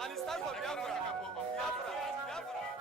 And it stands for Biafra. Biafra. Biafra.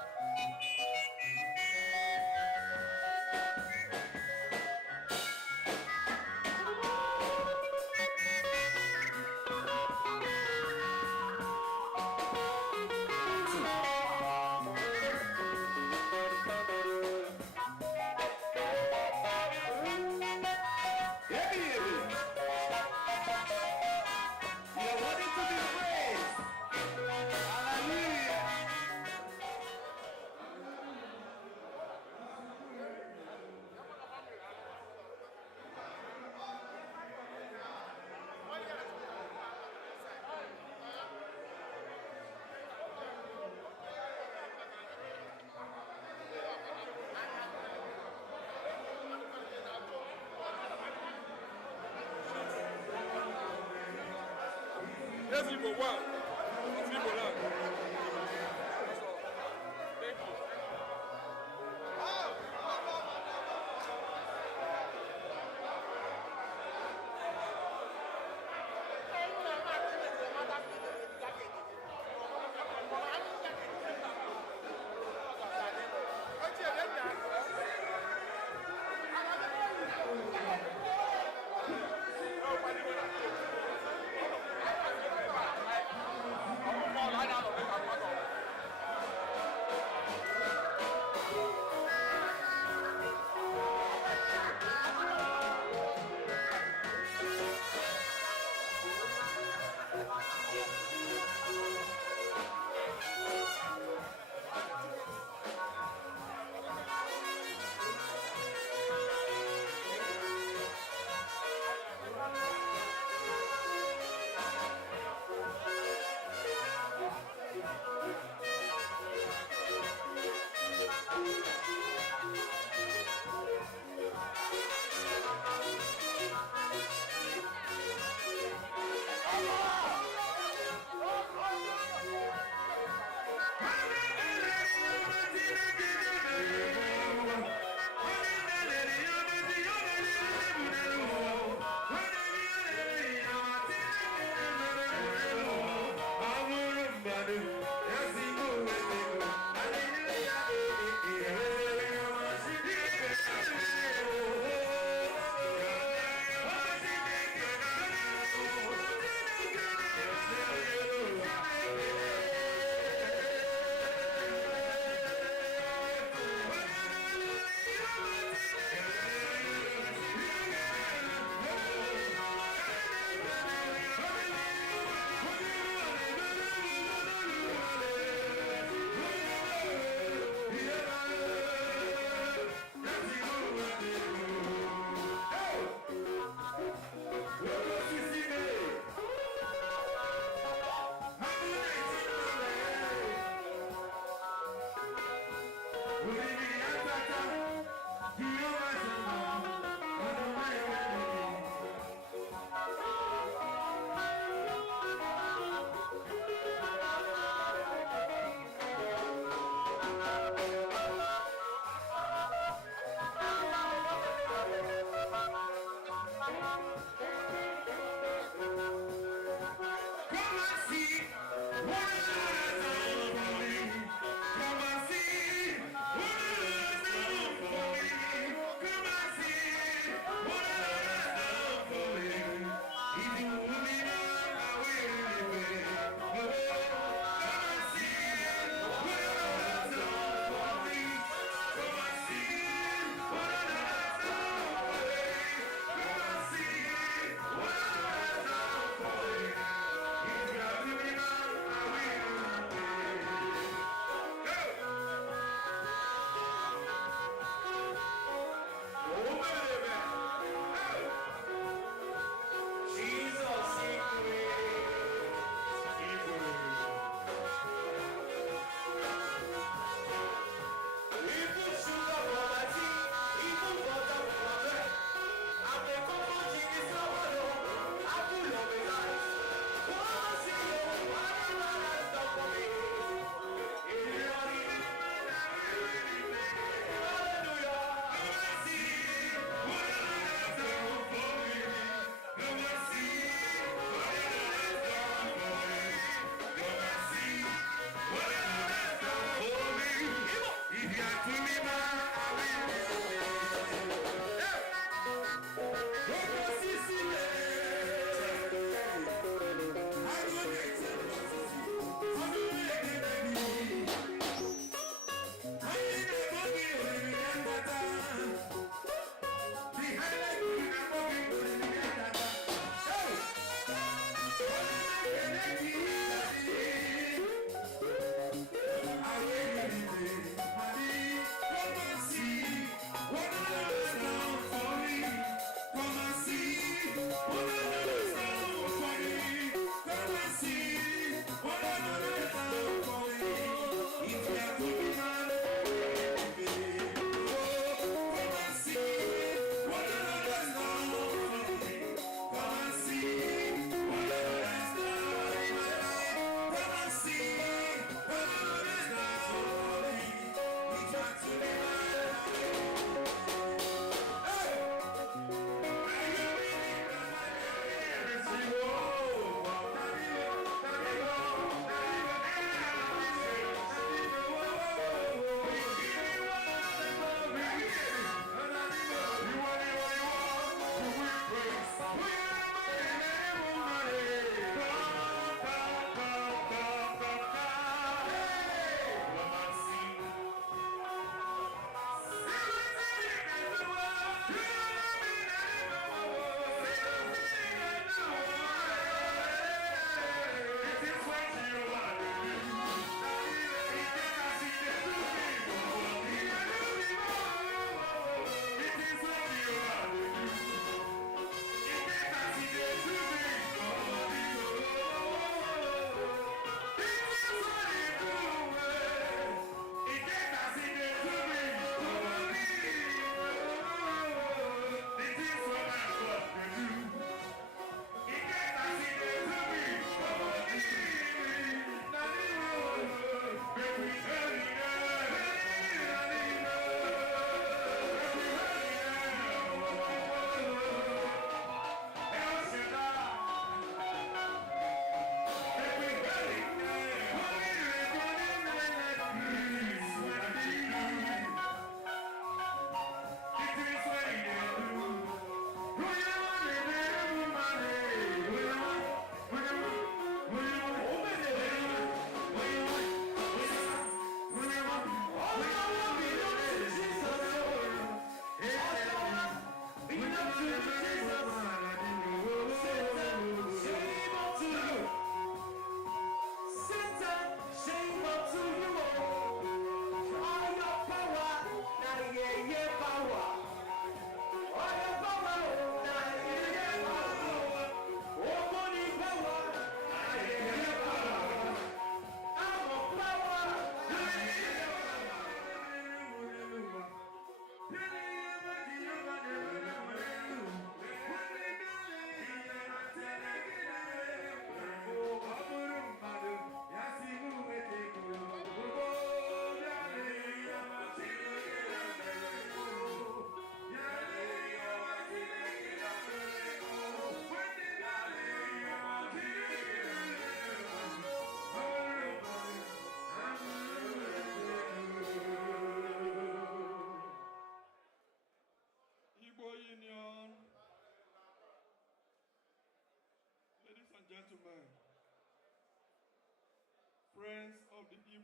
Yes, you go one. People land. Thank you.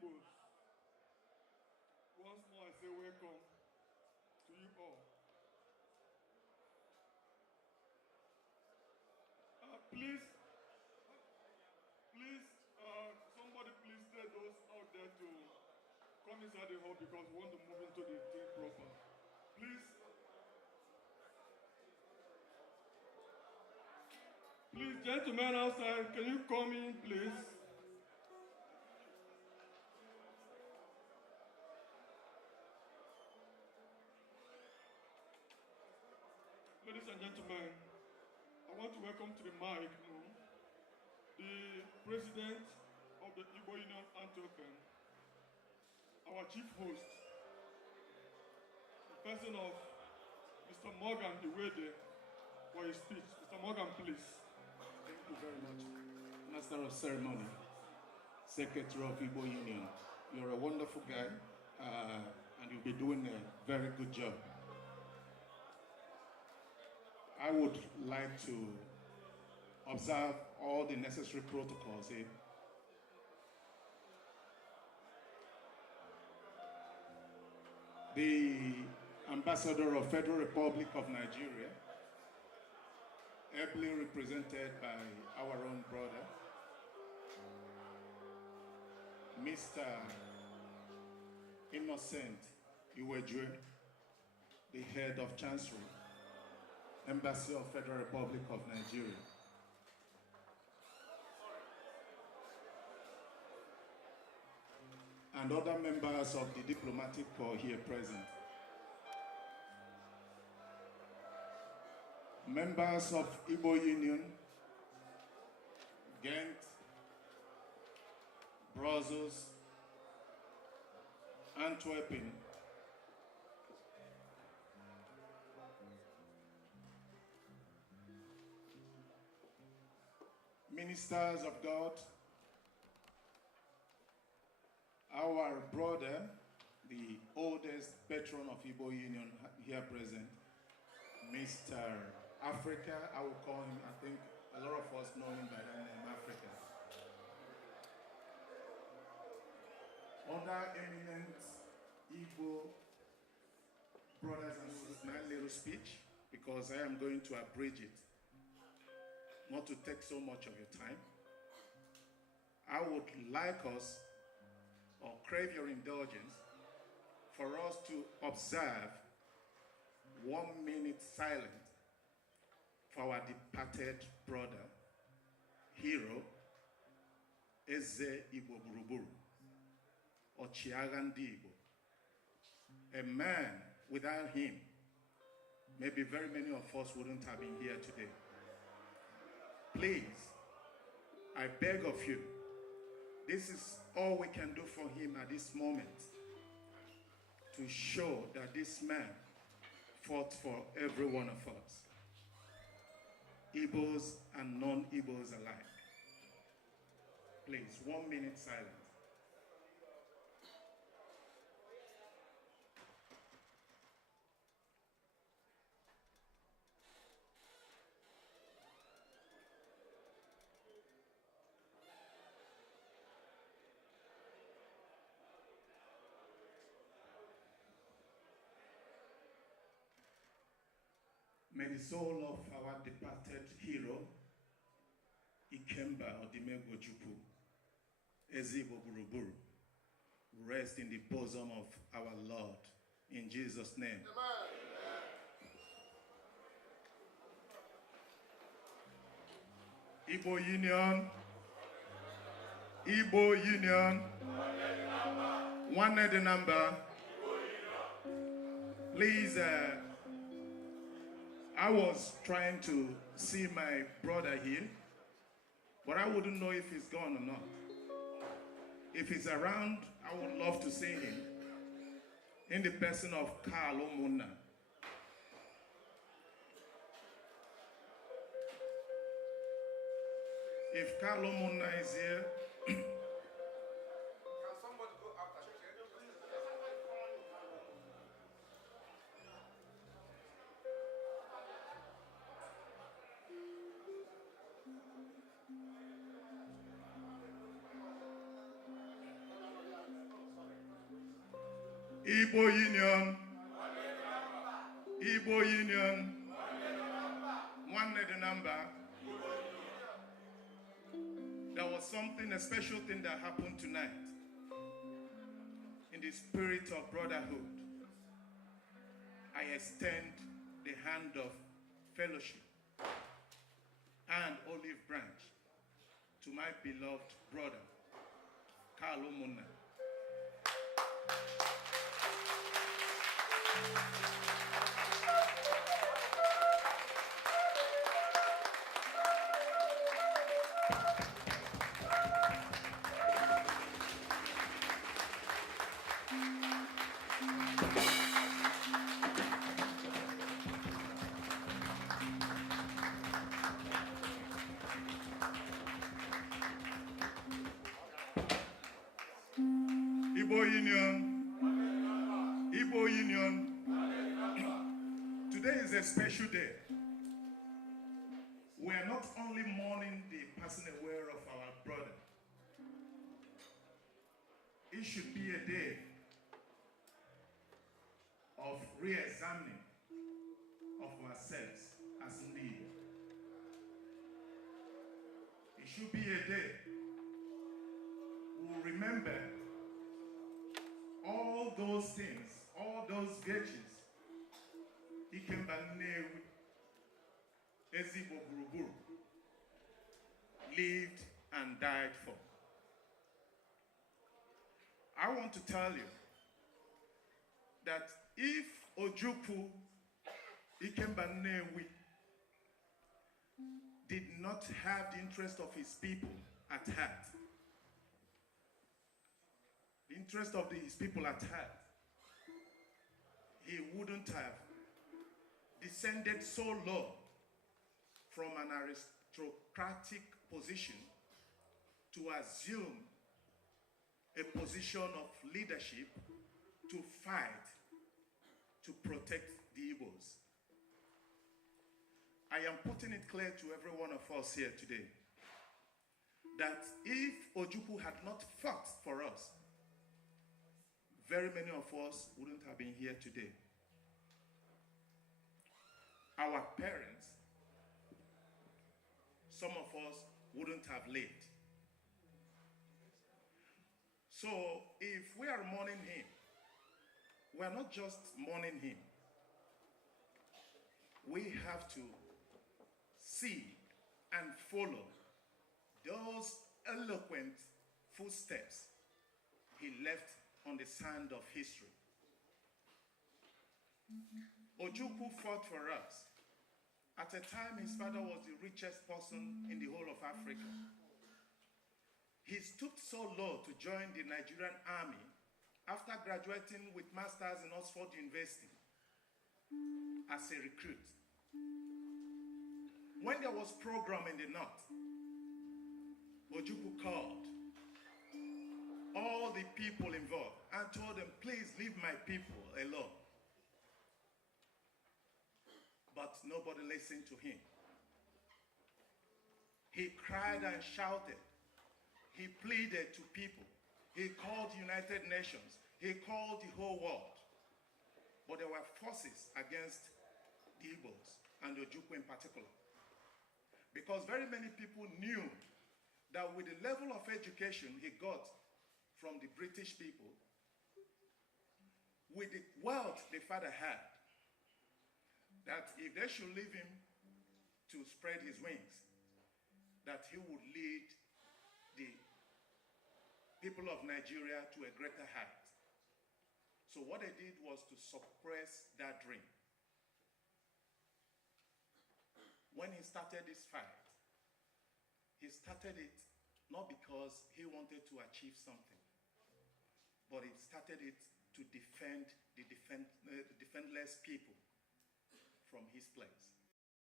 Igbos, once more I say welcome to you all. Please, somebody please tell those out there to come inside the hall because we want to move into the thing proper. Please. Please, gentlemen outside, can you come in, please? Ladies and gentlemen, I want to welcome to the mic the President of the Igbo Union Antwerpen, our chief host, the person of Mr. Morgan Iwede for his speech. Mr. Morgan, please. Thank you very much. Master of Ceremony, Secretary of Igbo Union. You're a wonderful guy, and you'll be doing a very good job. I would like to observe all the necessary protocols here. The Ambassador of Federal Republic of Nigeria, ably represented by our own brother, Mr. Innocent Iwejue, the head of Chancery, Embassy of Federal Republic of Nigeria. And other members of the diplomatic corps here present. Members of Igbo Union, Ghent, Brussels, Antwerpen, ministers of God, our brother, the oldest patron of Igbo Union here present, Mr. Africa, I will call him, I think a lot of us know him by that name, Africa. Other eminent Igbo brothers and sisters, my little speech, because I am going to abridge it, not to take so much of your time. I would like us, or crave your indulgence, for us to observe 1 minute silence for our departed brother, hero, Eze Igbo Gburugburu, or Chiagha Ndi Igbo. A man, without him, maybe very many of us wouldn't have been here today. Please, I beg of you, this is all we can do for him at this moment, to show that this man fought for every one of us, Igbos and non-Igbos alike. Please, 1 minute silence. May the soul of our departed hero, Ikemba Odimegwu, Eze Igbo Gburugburu, rest in the bosom of our Lord. In Jesus' name. Amen. Igbo Union. Igbo Union. One the number. Please, I was trying to see my brother here, but I wouldn't know if he's gone or not. If he's around, I would love to see him in the person of Karl Omunna. If Karl Omunna is here, can somebody go after? Igbo Union. Igbo Union. One the number. There was something, a special thing that happened tonight in the spirit of brotherhood. I extend the hand of fellowship and olive branch to my beloved brother, Carl Omuna. Igbo Union. Igbo Union. Today is a special day. We are not only mourning the passing away of our brother. It should be a day of re-examining of ourselves as leaders. It should be a day we will remember all those things, all those virtues Ikemba Nnewi, Ezigbo Gburugburu lived and died for. I want to tell you that if Ojukwu Ikemba Nnewi did not have the interest of his people at heart, the interest of his people at heart, he wouldn't have descended so low from an aristocratic position to assume a position of leadership to fight to protect the Igbos. I am putting it clear to every one of us here today that if Ojukwu had not fought for us, very many of us wouldn't have been here today. Our parents, some of us wouldn't have lived. So if we are mourning him, we are not just mourning him. We have to see and follow those eloquent footsteps he left on the sand of history. Ojukwu fought for us. At a time, his father was the richest person in the whole of Africa. He stooped so low to join the Nigerian army after graduating with masters in Oxford University as a recruit. When there was program in the north, Ojukwu called all the people involved and told them, please leave my people alone. But nobody listened to him. He cried and shouted. He pleaded to people. He called the United Nations. He called the whole world. But there were forces against the Igbos and the Ojukwu in particular. Because very many people knew that with the level of education he got from the British people, with the wealth the father had, that if they should leave him to spread his wings, that he would lead the people of Nigeria to a greater height. So what they did was to suppress that dream. When he started this fight, he started it not because he wanted to achieve something, but he started it to defend the defenseless people from his place.